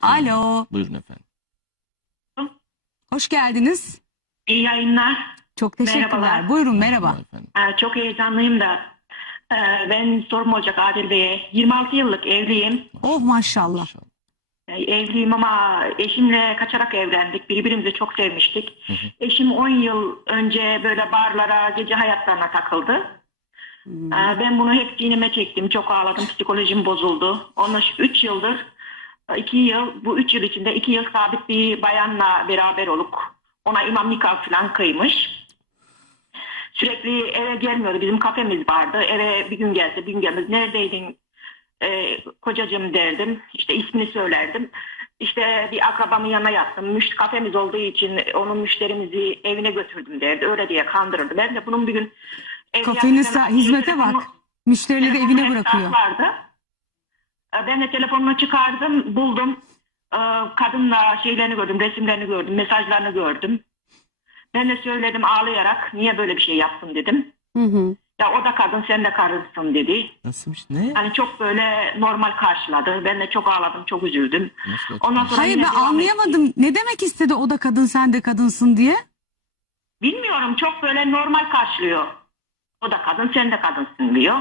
Alo. Buyurun efendim. Hoş geldiniz. İyi yayınlar. Çok teşekkürler. Merhabalar. Buyurun merhaba. Ee, Çok heyecanlıyım da. Ee, Ben sorum olacak Adil Bey'e. 26 yıllık evliyim. Oh maşallah. Ee, Evliyim ama eşimle kaçarak evlendik. Birbirimizi çok sevmiştik. Hı hı. Eşim 10 yıl önce böyle barlara, gece hayatlarına takıldı. Hmm. Ee, Ben bunu hep dinime çektim. Çok ağladım. Psikolojim bozuldu. Onunla 3 yıldır, 2 yıl, bu 3 yıl içinde 2 yıl sabit bir bayanla beraber olup ona imam nikah falan kıymış. Sürekli eve gelmiyordu. Bizim kafemiz vardı. Eve bir gün gelse bir gün gelmez. Neredeydin ee, kocacığım derdim. İşte ismini söylerdim. İşte bir akrabamın yanına yattım. Müş, kafemiz olduğu için onun müşterimizi evine götürdüm derdi. Öyle diye kandırırdı. Ben de bunun bir gün Kafeniz hizmete bak. Müşterileri evine bırakıyor. Vardı. Ee, Ben de telefonumu çıkardım, buldum. Ee, Kadınla şeylerini gördüm, resimlerini gördüm, mesajlarını gördüm. Ben de söyledim ağlayarak niye böyle bir şey yaptın dedim. Hı hı. Ya o da kadın sen de karınsın dedi. Nasılmış? Ne? Hani çok böyle normal karşıladı. Ben de çok ağladım, çok üzüldüm. Nasıl Ondan sonra Hayır yine ben devam anlayamadım. Ne demek istedi o da kadın sen de kadınsın diye? Bilmiyorum çok böyle normal karşılıyor. O da kadın sen de kadınsın diyor.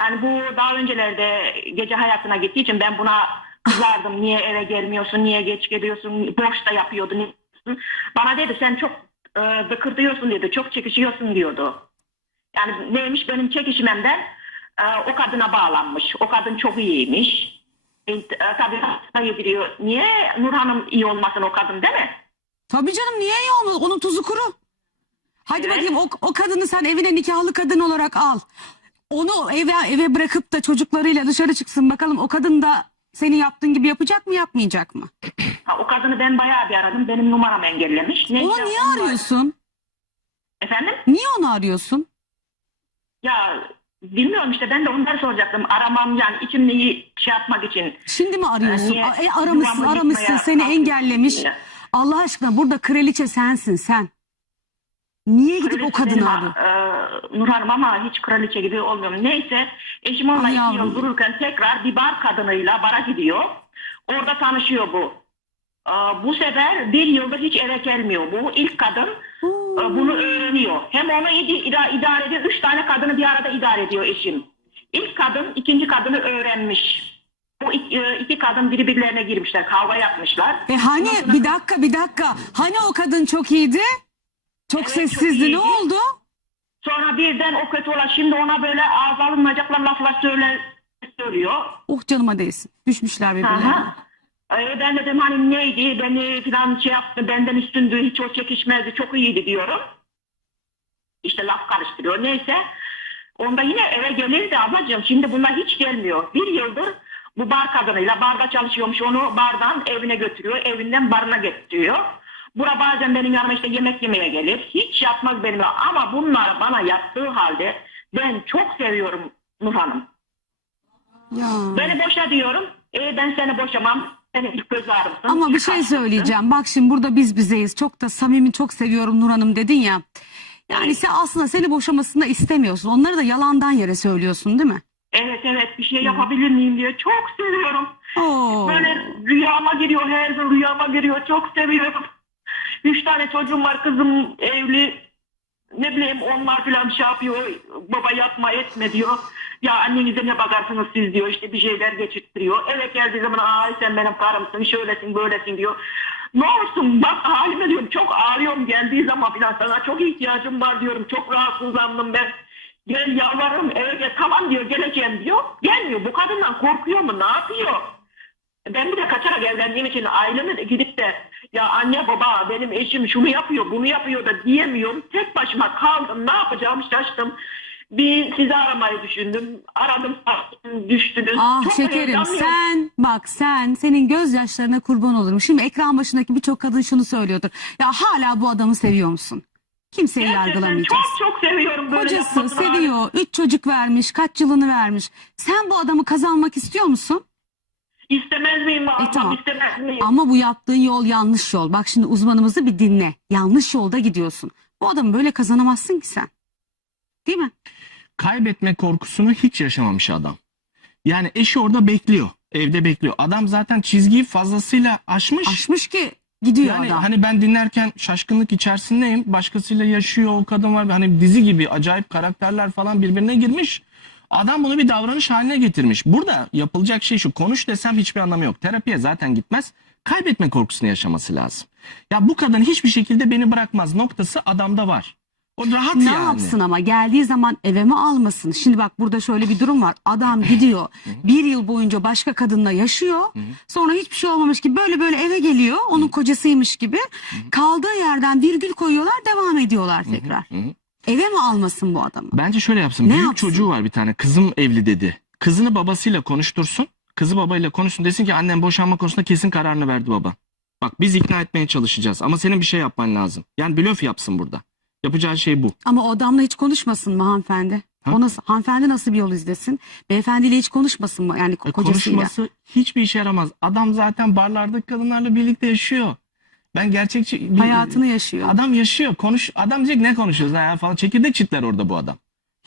Yani bu daha öncelerde gece hayatına gittiği için ben buna kızardım. Niye eve gelmiyorsun, niye geç geliyorsun, boş da yapıyordu. niye yapıyorsun? Bana dedi sen çok e, dıkırdıyorsun dedi, çok çekişiyorsun diyordu. Yani neymiş benim çekişmemden e, o kadına bağlanmış. O kadın çok iyiymiş. E, tabii hasta yediriyor. Niye Nur Hanım iyi olmasın o kadın değil mi? Tabii canım niye iyi olmaz? Onun tuzu kuru. Hadi Evet. bakayım o, o kadını sen evine nikahlı kadın olarak al. Onu eve eve bırakıp da çocuklarıyla dışarı çıksın bakalım o kadın da seni yaptığın gibi yapacak mı yapmayacak mı? Ha, o kadını ben bayağı bir aradım. Benim numaram engellemiş. Neyse, Onu niye onunla- arıyorsun? Efendim? Niye onu arıyorsun? Ya bilmiyorum işte ben de onları soracaktım. Aramam yani içimdeyi şey yapmak için. Şimdi mi arıyorsun? Niye? E, aramışsın Yuvamı aramışsın yıkmaya seni engellemiş. Allah aşkına burada kraliçe sensin sen. Niye gidip o Kraliçe kadını benim, arıyor? e, Nur Hanım ama hiç kraliçe gibi olmuyorum. Neyse eşim onunla Ay iki yıl dururken tekrar bir bar kadınıyla bara gidiyor. Orada tanışıyor bu. E, bu sefer bir yıldır hiç eve gelmiyor. Bu ilk kadın e, bunu öğreniyor. Hem onu id- ida- idare ediyor. Üç tane kadını bir arada idare ediyor eşim. İlk kadın ikinci kadını öğrenmiş. Bu iki, e, iki kadın birbirlerine girmişler. Kavga yapmışlar. E hani Ondan sonra- bir dakika bir dakika. Hani o kadın çok iyiydi? Çok Evet, çok sessizdi. iyiydi. ne oldu? Sonra birden o kötü olan şimdi ona böyle ağız alınmayacaklar laflar söyle, söylüyor. Oh canıma değsin. Düşmüşler birbirlerine. Aha. Ee, ben dedim hani neydi beni falan şey yaptı benden üstündü hiç o çekişmezdi çok iyiydi diyorum. İşte laf karıştırıyor neyse. Onda yine eve gelirdi ablacığım şimdi bunlar hiç gelmiyor. Bir yıldır bu bar kadınıyla barda çalışıyormuş onu bardan evine götürüyor evinden barına getiriyor. Bura bazen benim yanıma işte yemek yemeye gelir. Hiç yapmaz benimle ama bunlar bana yaptığı halde ben çok seviyorum Nur Hanım. Ya. Beni boşa diyorum. E ben seni boşamam. Ama bir şey söyleyeceğim. Bak şimdi burada biz bizeyiz. Çok da samimi çok seviyorum Nur Hanım dedin ya. Yani sen aslında seni boşamasını da istemiyorsun. Onları da yalandan yere söylüyorsun değil mi? Evet evet bir şey yapabilir miyim diye çok seviyorum. Oo. Böyle rüyama giriyor her gün rüyama giriyor. Çok seviyorum. Üç tane çocuğum var kızım evli. Ne bileyim onlar falan şey yapıyor. Baba yapma etme diyor. Ya annenize ne bakarsınız siz diyor. işte bir şeyler geçirttiriyor. Eve geldiği zaman ay sen benim karımsın şöylesin böylesin diyor. Ne olsun bak halime diyorum çok ağlıyorum geldiği zaman falan sana çok ihtiyacım var diyorum. Çok rahatsızlandım ben. Gel yalvarırım eve gel tamam diyor geleceğim diyor. Gelmiyor bu kadından korkuyor mu ne yapıyor? Ben bir de kaçarak evlendiğim için aileme de gidip de ya anne baba benim eşim şunu yapıyor bunu yapıyor da diyemiyorum. Tek başıma kaldım ne yapacağımı şaştım. Bir sizi aramayı düşündüm. Aradım düştünüz. Ah Çok şekerim sen bak sen senin gözyaşlarına kurban olurum. Şimdi ekran başındaki birçok kadın şunu söylüyordur. Ya hala bu adamı seviyor musun? Kimseyi Gerçekten yargılamayacağız. çok çok seviyorum böyle Kocası yapmasını. seviyor. Üç çocuk vermiş. Kaç yılını vermiş. Sen bu adamı kazanmak istiyor musun? İstemez miyim ablam E, tamam. istemez miyim? Ama bu yaptığın yol yanlış yol. Bak şimdi uzmanımızı bir dinle. Yanlış yolda gidiyorsun. Bu adamı böyle kazanamazsın ki sen. Değil mi? Kaybetme korkusunu hiç yaşamamış adam. Yani eşi orada bekliyor. Evde bekliyor. Adam zaten çizgiyi fazlasıyla aşmış. Aşmış ki gidiyor Yani adam. hani ben dinlerken şaşkınlık içerisindeyim. Başkasıyla yaşıyor o kadın var. Hani dizi gibi acayip karakterler falan birbirine girmiş. Adam bunu bir davranış haline getirmiş. Burada yapılacak şey şu. Konuş desem hiçbir anlamı yok. Terapiye zaten gitmez. Kaybetme korkusunu yaşaması lazım. Ya bu kadın hiçbir şekilde beni bırakmaz noktası adamda var. O rahat ne yani. yapsın ama geldiği zaman eve mi almasın? Şimdi bak burada şöyle bir durum var. Adam gidiyor bir yıl boyunca başka kadınla yaşıyor. Sonra hiçbir şey olmamış gibi böyle böyle eve geliyor. Onun kocasıymış gibi. Kaldığı yerden virgül koyuyorlar devam ediyorlar tekrar. Eve mi almasın bu adamı? Bence şöyle yapsın. Ne Büyük yapsın? çocuğu var bir tane. Kızım evli dedi. Kızını babasıyla konuştursun. Kızı babayla konuşsun. Desin ki annem boşanma konusunda kesin kararını verdi baba. Bak biz ikna etmeye çalışacağız. Ama senin bir şey yapman lazım. Yani blöf yapsın burada. Yapacağı şey bu. Ama o adamla hiç konuşmasın mı hanımefendi? Ha? O nasıl, hanımefendi nasıl bir yol izlesin? Beyefendiyle hiç konuşmasın mı? Yani E, kocasıyla. konuşması hiçbir işe yaramaz. Adam zaten barlardaki kadınlarla birlikte yaşıyor. Ben gerçekçi... bir- Hayatını yaşıyor. Adam yaşıyor. Konuş, adam diyecek ne konuşuyoruz ya falan. Çekirdek çitler orada bu adam.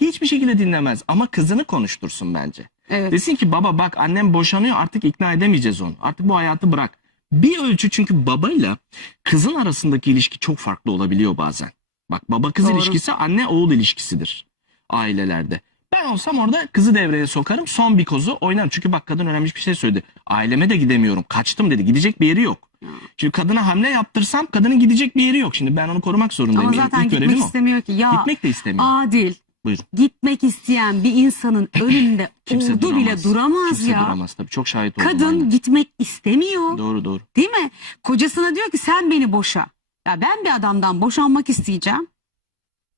Hiçbir şekilde dinlemez. Ama kızını konuştursun bence. Evet. Desin ki baba bak annem boşanıyor artık ikna edemeyeceğiz onu. Artık bu hayatı bırak. Bir ölçü çünkü babayla kızın arasındaki ilişki çok farklı olabiliyor bazen. Bak baba kız Doğru. ilişkisi anne oğul ilişkisidir ailelerde. Ben olsam orada kızı devreye sokarım son bir kozu oynarım. Çünkü bak kadın önemli bir şey söyledi. Aileme de gidemiyorum kaçtım dedi gidecek bir yeri yok. Şimdi kadına hamle yaptırsam kadının gidecek bir yeri yok. Şimdi ben onu korumak zorundayım. Ama Benim zaten ilk gitmek istemiyor ki. Ya Gitmek de istemiyor. adil. Buyurun. Gitmek isteyen bir insanın önünde Kimse ordu duramaz. bile duramaz Kimse ya. duramaz tabii. Çok şahit oldum. Kadın aynen. gitmek istemiyor. Doğru doğru. Değil mi? Kocasına diyor ki sen beni boşa. Ya ben bir adamdan boşanmak isteyeceğim.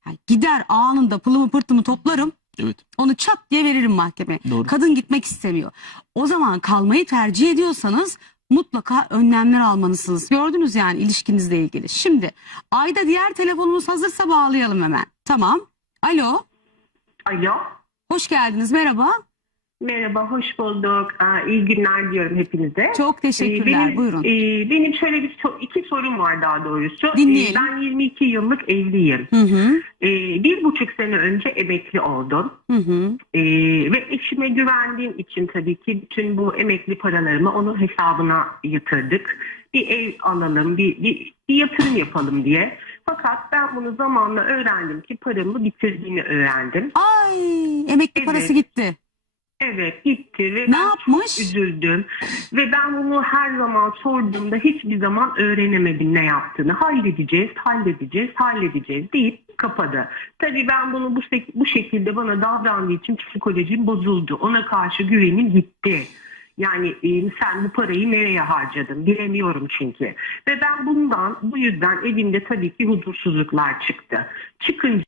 Ya gider anında pılımı pırtımı toplarım. Evet Onu çat diye veririm mahkemeye. doğru. Kadın gitmek istemiyor. O zaman kalmayı tercih ediyorsanız mutlaka önlemler almalısınız. Gördünüz yani ilişkinizle ilgili. Şimdi Ayda diğer telefonumuz hazırsa bağlayalım hemen. Tamam. Alo. Alo. Hoş geldiniz. Merhaba. Merhaba, hoş bulduk. Aa, İyi günler diyorum hepinize. Çok Ee, teşekkürler. benim, Buyurun. e, benim şöyle bir iki sorum var daha doğrusu. Dinleyelim. Ee, ben 22 yıllık evliyim. Hı hı. Ee, bir buçuk sene önce emekli oldum. Hı hı. Ee, ve eşime güvendiğim için tabii ki bütün bu emekli paralarımı onun hesabına yatırdık. Bir ev alalım, bir, bir, bir yatırım yapalım diye. Fakat ben bunu zamanla öğrendim ki paramı bitirdiğini öğrendim. Ay emekli Evet. parası gitti. Evet gitti ve Ne ben yapmış? çok üzüldüm. Ve ben bunu her zaman sorduğumda hiçbir zaman öğrenemedim ne yaptığını. Halledeceğiz, halledeceğiz, halledeceğiz deyip kapadı. Tabii ben bunu bu, bu şekilde bana davrandığı için psikolojim bozuldu. Ona karşı güvenim gitti. Yani e, sen bu parayı nereye harcadın bilemiyorum çünkü. Ve ben bundan bu yüzden evimde tabii ki huzursuzluklar çıktı. Çıkınca